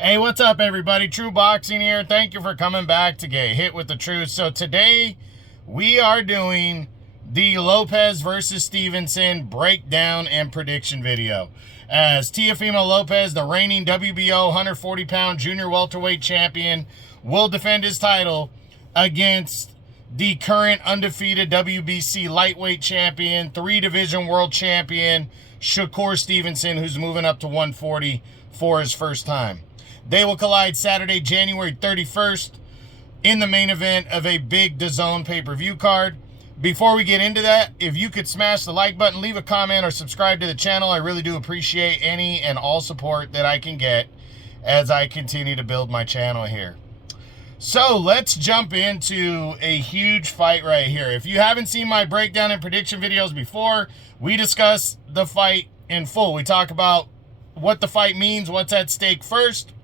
Hey, what's up, everybody? True Boxing here. Thank you for coming back to get hit with the truth. So today we are doing the Lopez versus Stevenson breakdown and prediction video. As Teofimo Lopez, the reigning WBO 140-pound junior welterweight champion, will defend his title against the current undefeated WBC lightweight champion, 3-division world champion, Shakur Stevenson, who's moving up to 140 for his first time. They will collide Saturday, January 31st in the main event of a big DAZN pay-per-view card. Before we get into that, if you could smash the like button, leave a comment, or subscribe to the channel, I really do appreciate any and all support that I can get as I continue to build my channel here. So let's jump into a huge fight right here. If you haven't seen my breakdown and prediction videos before, we discuss the fight in full. We talk about what the fight means, what's at stake first.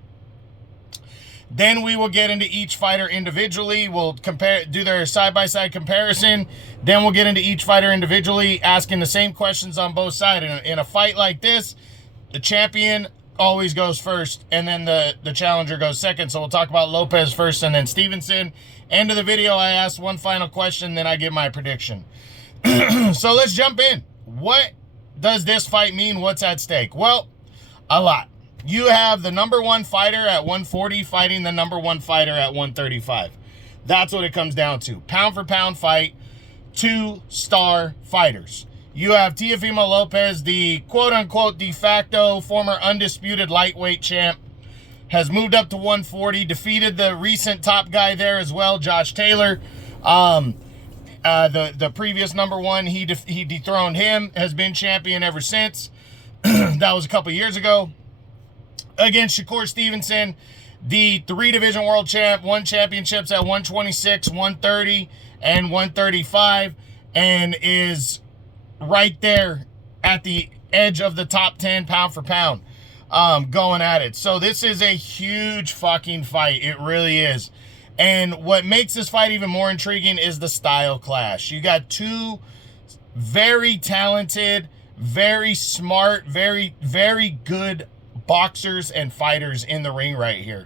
Then we will get into each fighter individually. We'll do their side-by-side comparison. Then we'll get into each fighter individually, asking the same questions on both sides. In a fight like this, the champion always goes first, and then the challenger goes second. So we'll talk about Lopez first and then Stevenson. End of the video, I ask one final question, then I give my prediction. So let's jump in. What does this fight mean? What's at stake? Well, a lot. You have the number one fighter at 140 fighting the number one fighter at 135. That's what it comes down to. Pound for pound fight, 2-star fighters. You have Teofimo Lopez, the quote-unquote de facto former undisputed lightweight champ, has moved up to 140, defeated the recent top guy there as well, Josh Taylor. The previous number one, he dethroned him, has been champion ever since. That was a couple years ago. Against Shakur Stevenson, the 3-division world champ, won championships at 126, 130, and 135, and is right there at the edge of the top 10 pound for pound, going at it. So this is a huge fucking fight. It really is. And what makes this fight even more intriguing is the style clash. You got two very talented, very smart, very, very good boxers and fighters in the ring right here.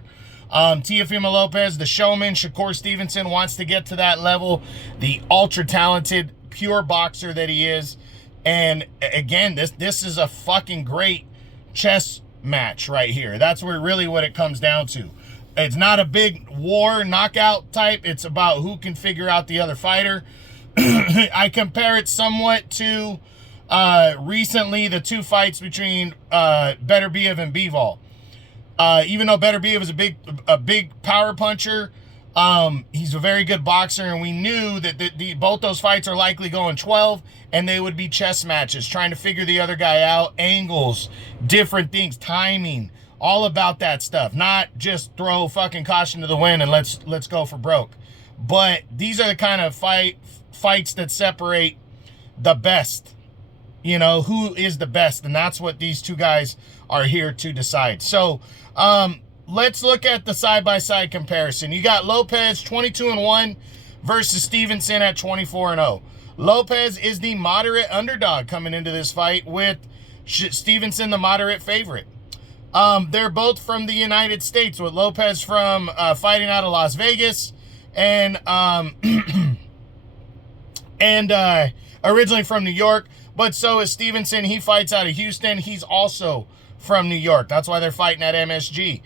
Teofimo Lopez, the showman. Shakur Stevenson wants to get to that level, the ultra talented, pure boxer that he is. And again, this is a fucking great chess match right here. That's really what it comes down to. It's not a big war knockout type. It's about who can figure out the other fighter. I compare it somewhat to recently the two fights between Beterbiev and Bivol. Even though Beterbiev is a big power puncher, he's a very good boxer, and we knew that both those fights are likely going 12, and they would be chess matches, trying to figure the other guy out, angles, different things, timing, all about that stuff. Not just throw fucking caution to the wind and let's go for broke. But these are the kind of fights that separate the best. You know, who is the best, and that's what these two guys are here to decide. So let's look at the side-by-side comparison. You got Lopez 22-1 versus Stevenson at 24-0. Lopez is the moderate underdog coming into this fight, with Stevenson the moderate favorite. They're both from the United States, with Lopez from fighting out of Las Vegas, and originally from New York. But so is Stevenson. He fights out of Houston. He's also from New York. That's why they're fighting at MSG.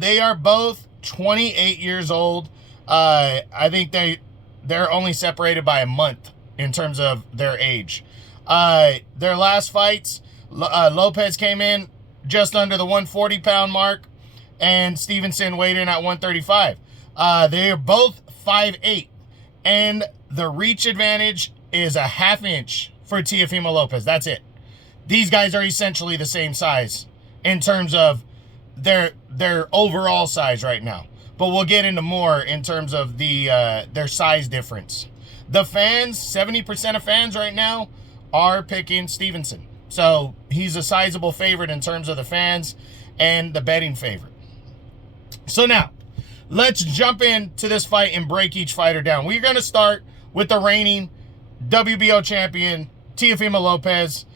They are both 28 years old. I think they're only separated by a month in terms of their age. Their last fights, Lopez came in just under the 140-pound mark, and Stevenson weighed in at 135. They are both 5'8", and the reach advantage is a ½ inch for Teofimo Lopez. That's it. These guys are essentially the same size in terms of their overall size right now. But we'll get into more in terms of their size difference. The fans, 70% of fans right now are picking Stevenson. So he's a sizable favorite in terms of the fans and the betting favorite. So now, let's jump into this fight and break each fighter down. We're going to start with the reigning WBO champion, Teofimo Lopez,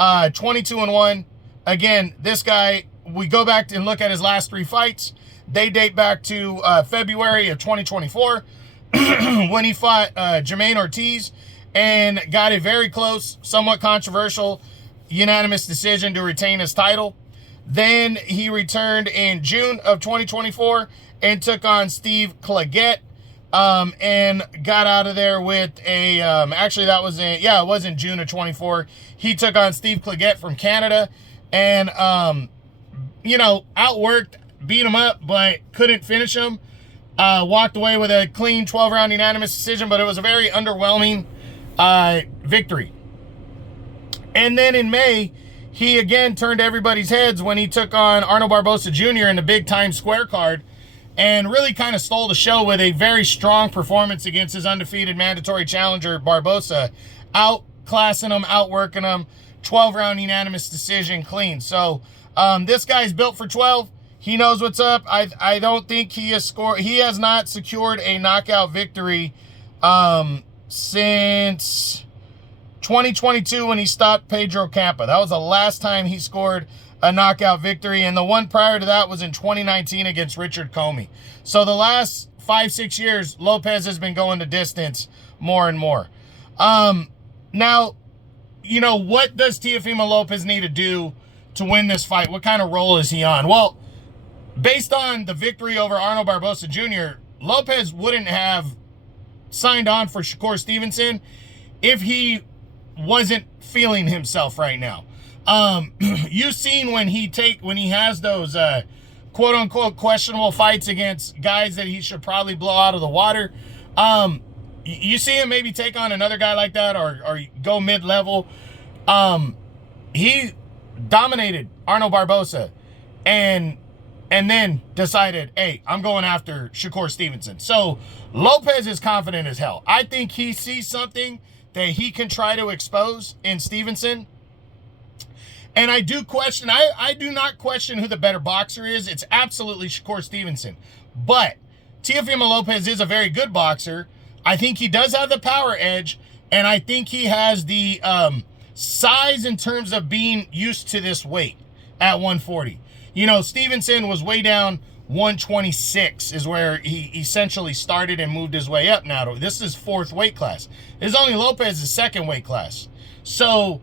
22-1. Again, this guy we go back and look at his last 3 fights. They date back to February of 2024 when he fought Jermaine Ortiz and got a very close, somewhat controversial, unanimous decision to retain his title. Then he returned in June of 2024 and took on Steve Claggett and got out of there with a, actually that was in, yeah, it was in June of 24. He took on Steve Claggett from Canada and, you know, outworked, beat him up, but couldn't finish him. Walked away with a clean 12-round unanimous decision, but it was a very underwhelming victory. And then in May, he again turned everybody's heads when he took on Arnold Barboza Jr. in the big Times Square card and really kind of stole the show with a very strong performance against his undefeated mandatory challenger, Barboza, outclassing him, outworking him, 12-round unanimous decision clean. So this guy's built for 12. He knows what's up. I don't think he has not secured a knockout victory since 2022 when he stopped Pedro Campa. That was the last time he scored a knockout victory, and the one prior to that was in 2019 against Richard Comey. So the last 5-6 years, Lopez has been going the distance more and more. Now, you know, what does Teofimo Lopez need to do to win this fight? What kind of role is he on? Well, based on the victory over Arnold Barboza Jr., Lopez wouldn't have signed on for Shakur Stevenson if he wasn't feeling himself right now. You've seen when he has those quote unquote questionable fights against guys that he should probably blow out of the water. You see him maybe take on another guy like that or go mid-level. He dominated Arnold Barboza and then decided, hey, I'm going after Shakur Stevenson. So Lopez is confident as hell. I think he sees something that he can try to expose in Stevenson. And I do question, I do not question who the better boxer is. It's absolutely Shakur Stevenson. But Teofimo Lopez is a very good boxer. I think he does have the power edge, and I think he has the size in terms of being used to this weight at 140. You know, Stevenson was way down 126 is where he essentially started and moved his way up now. This is 4th weight class. It's only Lopez's 2nd weight class. So,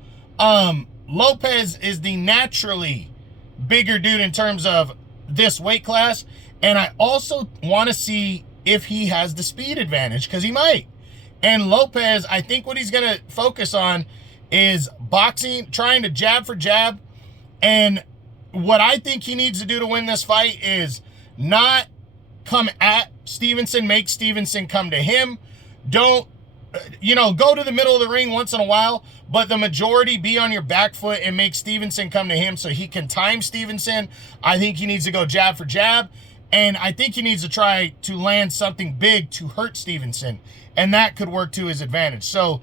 Lopez is the naturally bigger dude in terms of this weight class. And I also want to see if he has the speed advantage, because he might. And Lopez, I think what he's going to focus on is boxing, trying to jab for jab. And what I think he needs to do to win this fight is not come at Stevenson, make Stevenson come to him. Don't, you know, go to the middle of the ring once in a while, but the majority be on your back foot and make Stevenson come to him so he can time Stevenson. I think he needs to go jab for jab, and I think he needs to try to land something big to hurt Stevenson, and that could work to his advantage. So,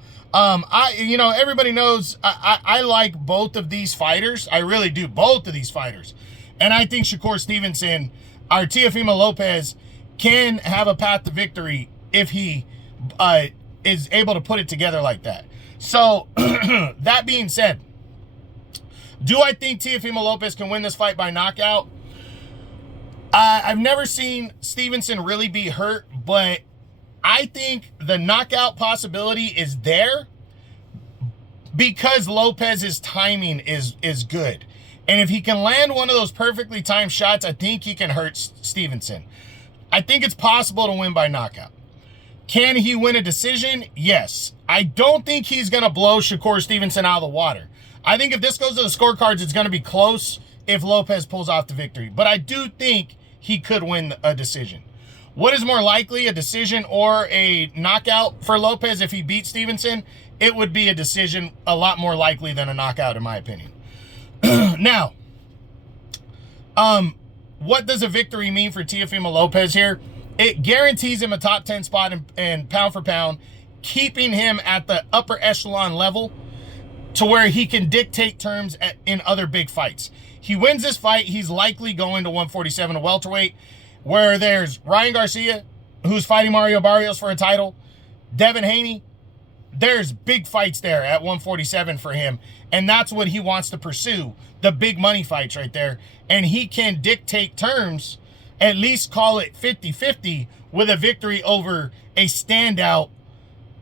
you know, everybody knows I like both of these fighters. I really do, both of these fighters. And I think Shakur Stevenson, or Teofimo Lopez, can have a path to victory if he is able to put it together like that. So, that being said, do I think Teofimo Lopez can win this fight by knockout? I've never seen Stevenson really be hurt, but I think the knockout possibility is there because Lopez's timing is good. And if he can land one of those perfectly timed shots, I think he can hurt Stevenson. I think it's possible to win by knockout. Can he win a decision? Yes. I don't think he's going to blow Shakur Stevenson out of the water. I think if this goes to the scorecards, it's going to be close if Lopez pulls off the victory. But I do think he could win a decision. What is more likely, a decision or a knockout for Lopez if he beats Stevenson? It would be a decision, a lot more likely than a knockout in my opinion. Now, what does a victory mean for Teofimo Lopez here? It guarantees him a top 10 spot in pound for pound, keeping him at the upper echelon level to where he can dictate terms in other big fights. He wins this fight, he's likely going to 147 to welterweight, where there's Ryan Garcia, who's fighting Mario Barrios for a title, Devin Haney, there's big fights there at 147 for him, and that's what he wants to pursue, the big money fights right there. And he can dictate terms, at least call it 50-50, with a victory over a standout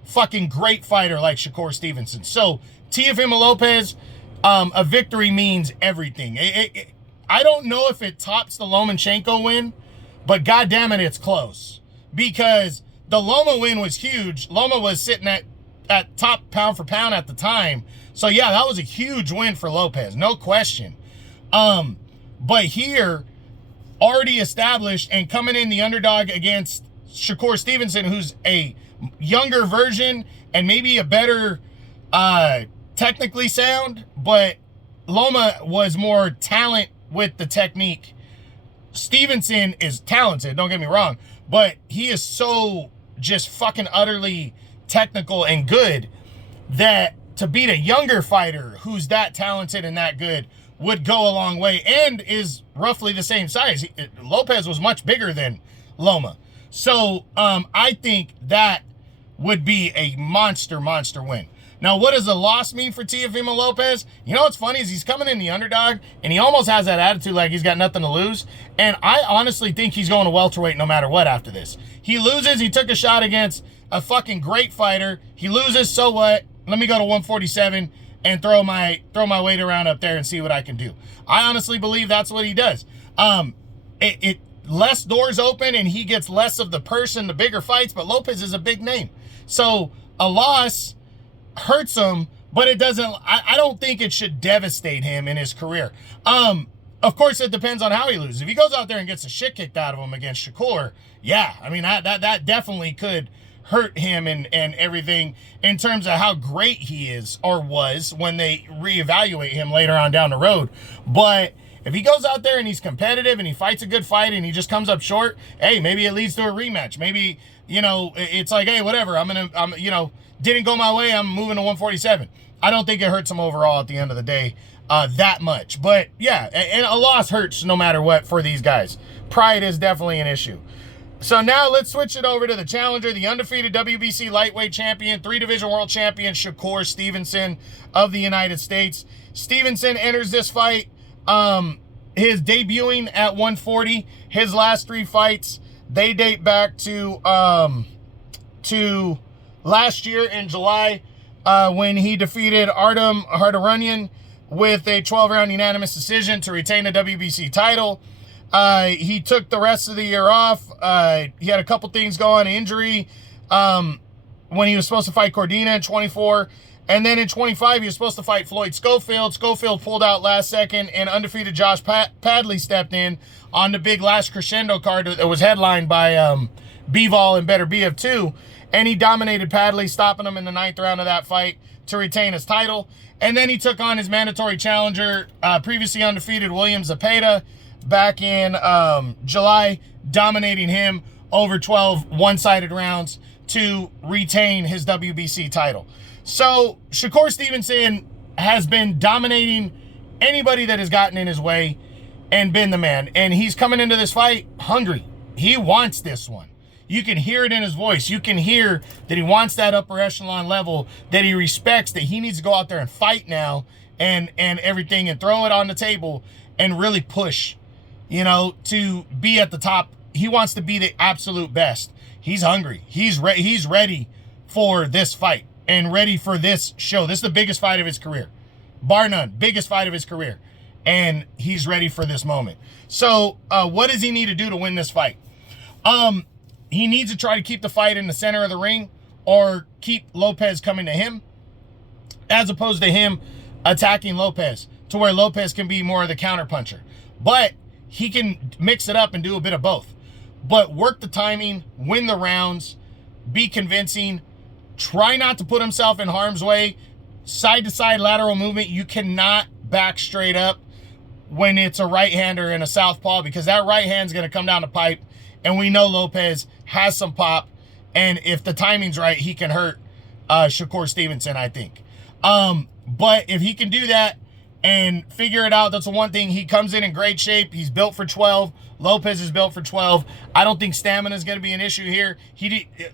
fucking great fighter like Shakur Stevenson. So Teofimo Lopez, a victory means everything. I don't know if it tops the Lomachenko win, but goddamn it, it's close. Because the Loma win was huge. Loma was sitting at top pound for pound at the time. So yeah, that was a huge win for Lopez, no question. But here, already established and coming in the underdog against Shakur Stevenson, who's a younger version and maybe a better technically sound, but Loma was more talent with the technique. Stevenson is talented, don't get me wrong, but he is so just fucking utterly technical and good that to beat a younger fighter who's that talented and that good would go a long way, and is roughly the same size. Lopez was much bigger than Loma. So I think that would be a monster win. Now, what does the loss mean for Teofimo Lopez? You know what's funny is he's coming in the underdog, and he almost has that attitude like he's got nothing to lose. And I honestly think he's going to welterweight no matter what after this. He loses, he took a shot against a fucking great fighter. He loses, so what? Let me go to 147 and throw my weight around up there and see what I can do. I honestly believe that's what he does. Less doors open and he gets less of the purse in the bigger fights, but Lopez is a big name. So a loss hurts him, but it doesn't, I don't think it should devastate him in his career. Of course, it depends on how he loses. If he goes out there and gets the shit kicked out of him against Shakur, yeah, I mean, that definitely could hurt him and everything in terms of how great he is or was when they reevaluate him later on down the road. But if he goes out there and he's competitive and he fights a good fight and he just comes up short, hey, maybe it leads to a rematch. Maybe, you know, it's like, hey, whatever, you know, didn't go my way, I'm moving to 147. I don't think it hurts him overall at the end of the day that much. But yeah, and a loss hurts no matter what for these guys. Pride is definitely an issue. So now let's switch it over to the challenger, the undefeated WBC lightweight champion, 3-division world champion, Shakur Stevenson of the United States. Stevenson enters this fight, his debuting at 140. His last 3 fights, they date back to last year in July when he defeated Artem Hardarunyan with a 12-round unanimous decision to retain the WBC title. He took the rest of the year off. He had a couple things going, injury, when he was supposed to fight Cordina in 24. And then in 25, he was supposed to fight Floyd Schofield. Schofield pulled out last second, and undefeated Josh Padley stepped in on the big last crescendo card that was headlined by Bivol and Better BF 2. And he dominated Padley, stopping him in the 9th round of that fight to retain his title. And then he took on his mandatory challenger, previously undefeated William Zepeda, back in July, dominating him over 12 one-sided rounds to retain his WBC title. So Shakur Stevenson has been dominating anybody that has gotten in his way and been the man. And he's coming into this fight hungry. He wants this one. You can hear it in his voice. You can hear that he wants that upper echelon level, that he respects, that he needs to go out there and fight now and everything and throw it on the table and really push, you know, to be at the top. He wants to be the absolute best. He's hungry. He's ready for this fight and ready for this show. This is the biggest fight of his career, bar none. Biggest fight of his career, and he's ready for this moment. So what does he need to do to win this fight? He needs to try to keep the fight in the center of the ring, or keep Lopez coming to him, as opposed to him attacking Lopez, to where Lopez can be more of the counterpuncher. But he can mix it up and do a bit of both. But work the timing, win the rounds, be convincing, try not to put himself in harm's way. Side-to-side lateral movement, you cannot back straight up when it's a right-hander and a southpaw, because that right hand's going to come down the pipe, and we know Lopez has some pop, and if the timing's right, he can hurt Shakur Stevenson, I think. But if he can do that and figure it out. That's the one thing. He comes in great shape. He's built for 12. Lopez is built for 12. I don't think stamina is going to be an issue here.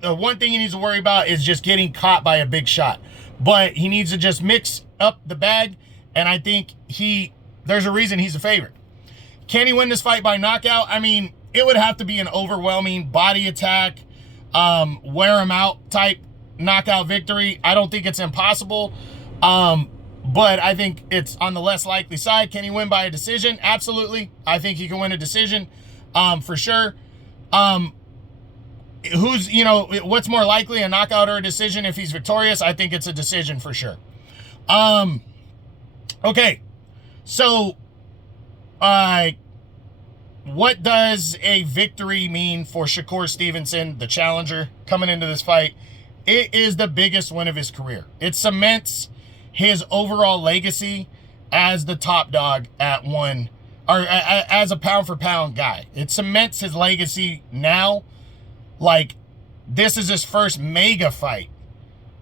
The one thing he needs to worry about is just getting caught by a big shot. But he needs to just mix up the bag, and I think there's a reason he's a favorite. Can he win this fight by knockout? I mean, it would have to be an overwhelming body attack, wear him out type knockout victory. I don't think it's impossible. But I think it's on the less likely side. Can he win by a decision? Absolutely. I think he can win a decision, for sure. What's more likely, a knockout or a decision if he's victorious? I think it's a decision for sure. Okay. So, what does a victory mean for Shakur Stevenson, the challenger, coming into this fight? It is the biggest win of his career. It cements his overall legacy as the top dog at as a pound for pound guy. It cements his legacy now. Like, this is his first mega fight,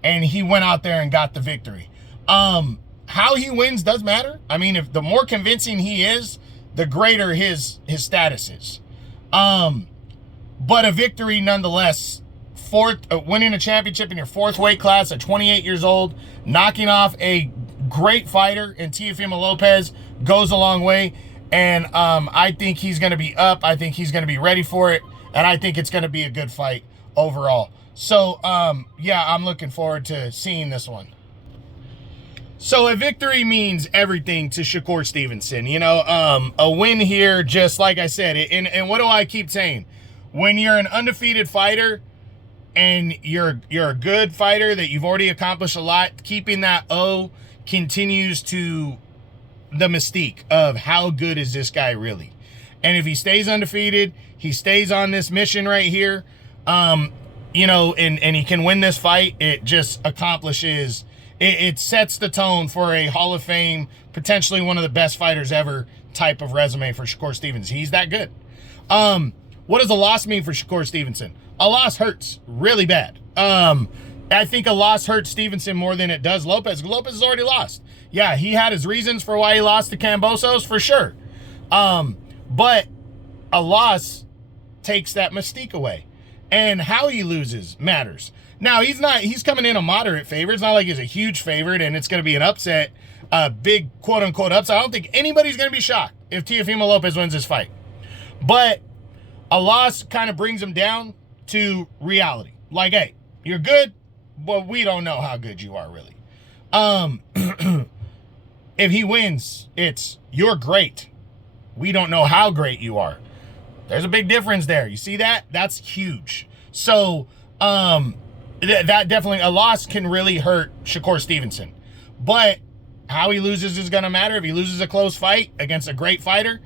and he went out there and got the victory. How he wins does matter. I mean, if the more convincing he is, the greater his status is. But a victory nonetheless. Winning a championship in your fourth weight class at 28 years old, knocking off a great fighter in Teofimo Lopez goes a long way. And I think he's going to be up. I think he's going to be ready for it. And I think it's going to be a good fight overall. So, yeah, I'm looking forward to seeing this one. So a victory means everything to Shakur Stevenson. A win here, just like I said. And what do I keep saying? When you're an undefeated fighter, and you're a good fighter that you've already accomplished a lot, keeping that O continues to the mystique of how good is this guy really. And if he stays undefeated, he stays on this mission right here, and he can win this fight, it just accomplishes, it sets the tone for a Hall of Fame, potentially one of the best fighters ever type of resume for Shakur Stevenson. He's that good. What does a loss mean for Shakur Stevenson? A loss hurts really bad. I think a loss hurts Stevenson more than it does Lopez. Lopez has already lost. Yeah, he had his reasons for why he lost to Kambosos, for sure. But a loss takes that mystique away. And how he loses matters. Now, he's coming in a moderate favorite. It's not like he's a huge favorite and it's going to be an upset, a big quote-unquote upset. I don't think anybody's going to be shocked if Teofimo Lopez wins this fight. But a loss kind of brings him down to reality. Like, hey, you're good, but we don't know how good you are really. If he wins, it's you're great. We don't know how great you are. There's a big difference there. You see that? That's huge. So, that definitely, a loss can really hurt Shakur Stevenson. But how he loses is going to matter. If he loses a close fight against a great fighter,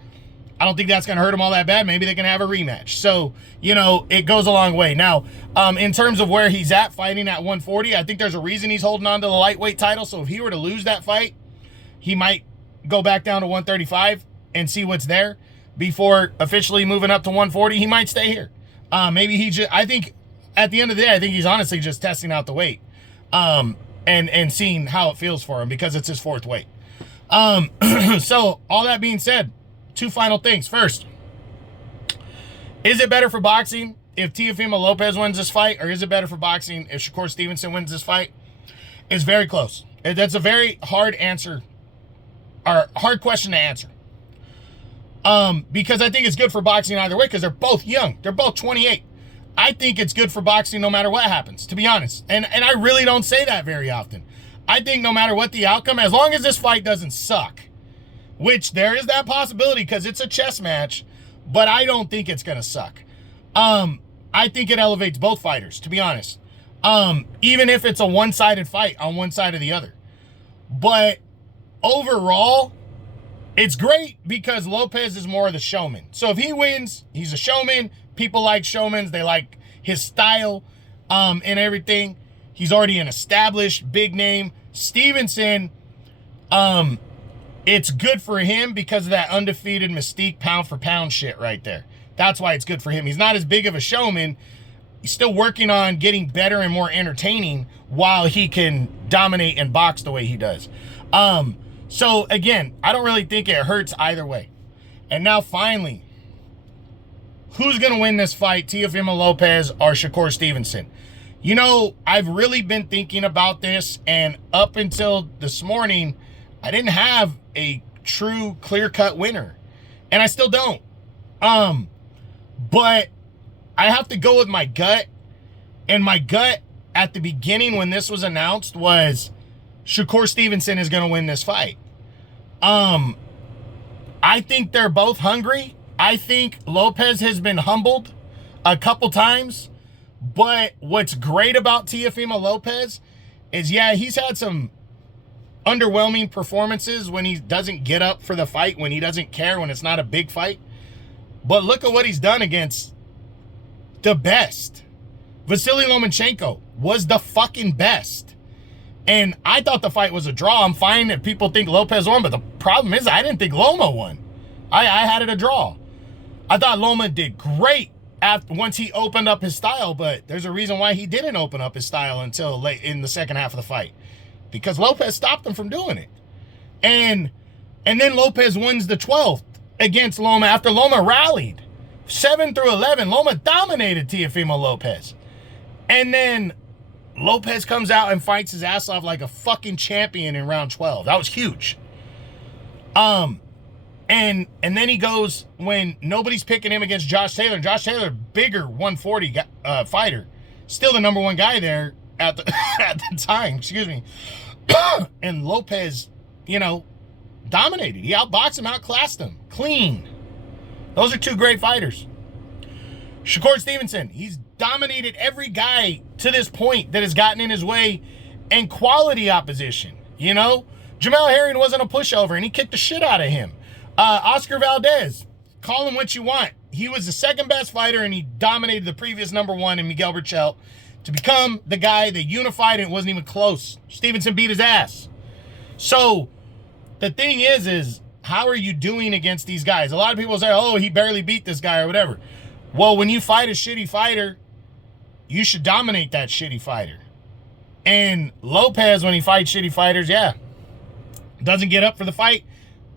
I don't think that's going to hurt him all that bad. Maybe they can have a rematch. So, it goes a long way. Now, in terms of where he's at fighting at 140, I think there's a reason he's holding on to the lightweight title. So if he were to lose that fight, he might go back down to 135 and see what's there before officially moving up to 140. He might stay here. Maybe I think at the end of the day, I think he's honestly just testing out the weight, and seeing how it feels for him because it's his fourth weight. So all that being said, two final things. First, is it better for boxing if Teofimo Lopez wins this fight, or is it better for boxing if Shakur Stevenson wins this fight? It's very close. That's a very hard answer, or hard question to answer. Because I think it's good for boxing either way, because they're both young. They're both 28. I think it's good for boxing no matter what happens, to be honest. And I really don't say that very often. I think no matter what the outcome, as long as this fight doesn't suck, which there is that possibility because it's a chess match, but I don't think it's going to suck. I think it elevates both fighters, to be honest. Even if it's a one-sided fight on one side or the other. But overall, it's great because Lopez is more of the showman. So if he wins, he's a showman. People like showmans. They like his style and everything. He's already an established big name. Stevenson, it's good for him because of that undefeated mystique pound for pound shit right there. That's why it's good for him. He's not as big of a showman. He's still working on getting better and more entertaining while he can dominate and box the way he does. So, again, I don't really think it hurts either way. And now, finally, who's going to win this fight, Teofimo Lopez or Shakur Stevenson? You know, I've really been thinking about this, and up until this morning, I didn't have a true clear-cut winner. And I still don't. But I have to go with my gut. And my gut at the beginning when this was announced was Shakur Stevenson is going to win this fight. I think they're both hungry. I think Lopez has been humbled a couple times. But what's great about Teofimo Lopez is, yeah, he's had some underwhelming performances when he doesn't get up for the fight, when he doesn't care, when it's not a big fight. But look at what he's done against the best. Vasily Lomachenko was the fucking best. And I thought the fight was a draw. I'm fine if people think Lopez won, but the problem is I didn't think Loma won. I had it a draw. I thought Loma did great once he opened up his style, but there's a reason why he didn't open up his style until late in the second half of the fight. Because Lopez stopped him from doing it. And then Lopez wins the 12th against Loma after Loma rallied. 7-11, Loma dominated Teofimo Lopez. And then Lopez comes out and fights his ass off like a fucking champion in round 12. That was huge. And then he goes when nobody's picking him against Josh Taylor. Josh Taylor, bigger 140 fighter. Still the number one guy there at the, at the time. Excuse me. And Lopez, you know, dominated. He outboxed him, outclassed him. Clean. Those are two great fighters. Shakur Stevenson, he's dominated every guy to this point that has gotten in his way, and quality opposition. You know, Jamel Herring wasn't a pushover, and he kicked the shit out of him. Oscar Valdez, call him what you want. He was the second best fighter, and he dominated the previous number one in Miguel Berchelt to become the guy that unified, and it wasn't even close. Stevenson beat his ass. So the thing is how are you doing against these guys? A lot of people say, oh, he barely beat this guy or whatever. Well, when you fight a shitty fighter, you should dominate that shitty fighter. And Lopez, when he fights shitty fighters, yeah, doesn't get up for the fight,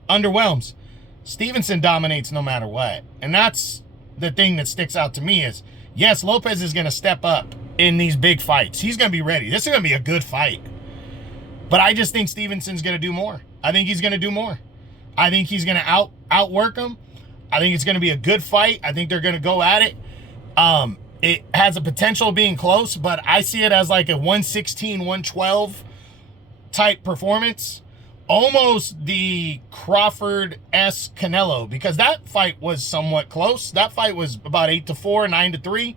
underwhelms. Stevenson dominates no matter what. And that's the thing that sticks out to me is, yes, Lopez is going to step up in these big fights. He's going to be ready. This is going to be a good fight. But I just think Stevenson's going to do more. I think he's going to do more. I think he's going to outwork him. I think it's going to be a good fight. I think they're going to go at it. It has a potential of being close, but I see it as like a 116, 112 type performance. Almost the Crawford-esque Canelo, because that fight was somewhat close. That fight was about 8-4, 9-3.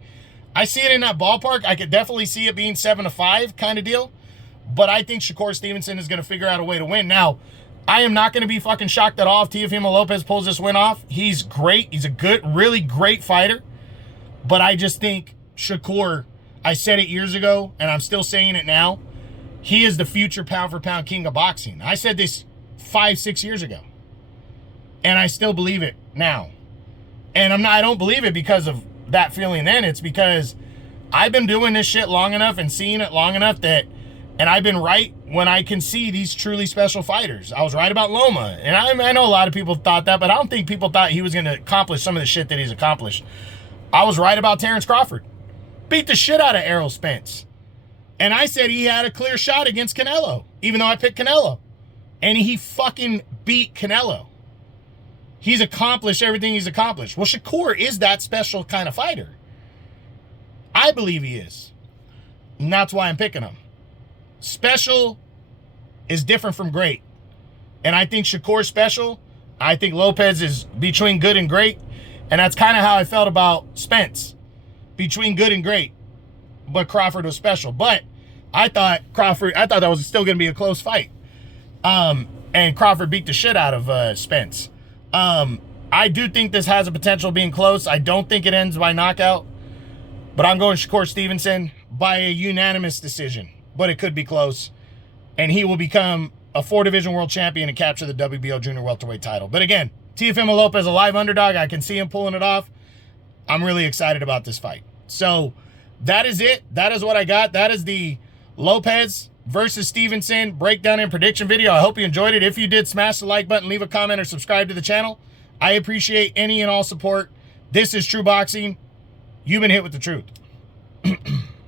I see it in that ballpark. I could definitely see it being 7-5 kind of deal. But I think Shakur Stevenson is going to figure out a way to win. Now, I am not going to be fucking shocked at all if Teofimo Lopez pulls this win off. He's great. He's a good, really great fighter. But I just think Shakur, I said it years ago, and I'm still saying it now, he is the future pound-for-pound king of boxing. I said this 5-6 years ago. And I still believe it now. And I don't believe it because of that feeling then. It's because I've been doing this shit long enough and seeing it long enough that, and I've been right when I can see these truly special fighters. I was right about Loma. And I know a lot of people thought that, but I don't think people thought he was going to accomplish some of the shit that he's accomplished. I was right about Terrence Crawford. Beat the shit out of Errol Spence. And I said he had a clear shot against Canelo, even though I picked Canelo. And he fucking beat Canelo. He's accomplished everything he's accomplished. Well, Shakur is that special kind of fighter. I believe he is. And that's why I'm picking him. Special is different from great. And I think Shakur's special. I think Lopez is between good and great. And that's kind of how I felt about Spence. Between good and great. But Crawford was special. But I thought that was still going to be a close fight. And Crawford beat the shit out of Spence. I do think this has a potential of being close. I don't think it ends by knockout. But I'm going Shakur Stevenson by a unanimous decision. But it could be close. And he will become a 4-division world champion and capture the WBO junior welterweight title. But again, Teofimo Lopez, a live underdog. I can see him pulling it off. I'm really excited about this fight. So that is it. That is what I got. That is the Lopez versus Stevenson breakdown and prediction video. I hope you enjoyed it. If you did, smash the like button, leave a comment, or subscribe to the channel. I appreciate any and all support. This is True Boxing. You've been hit with the truth.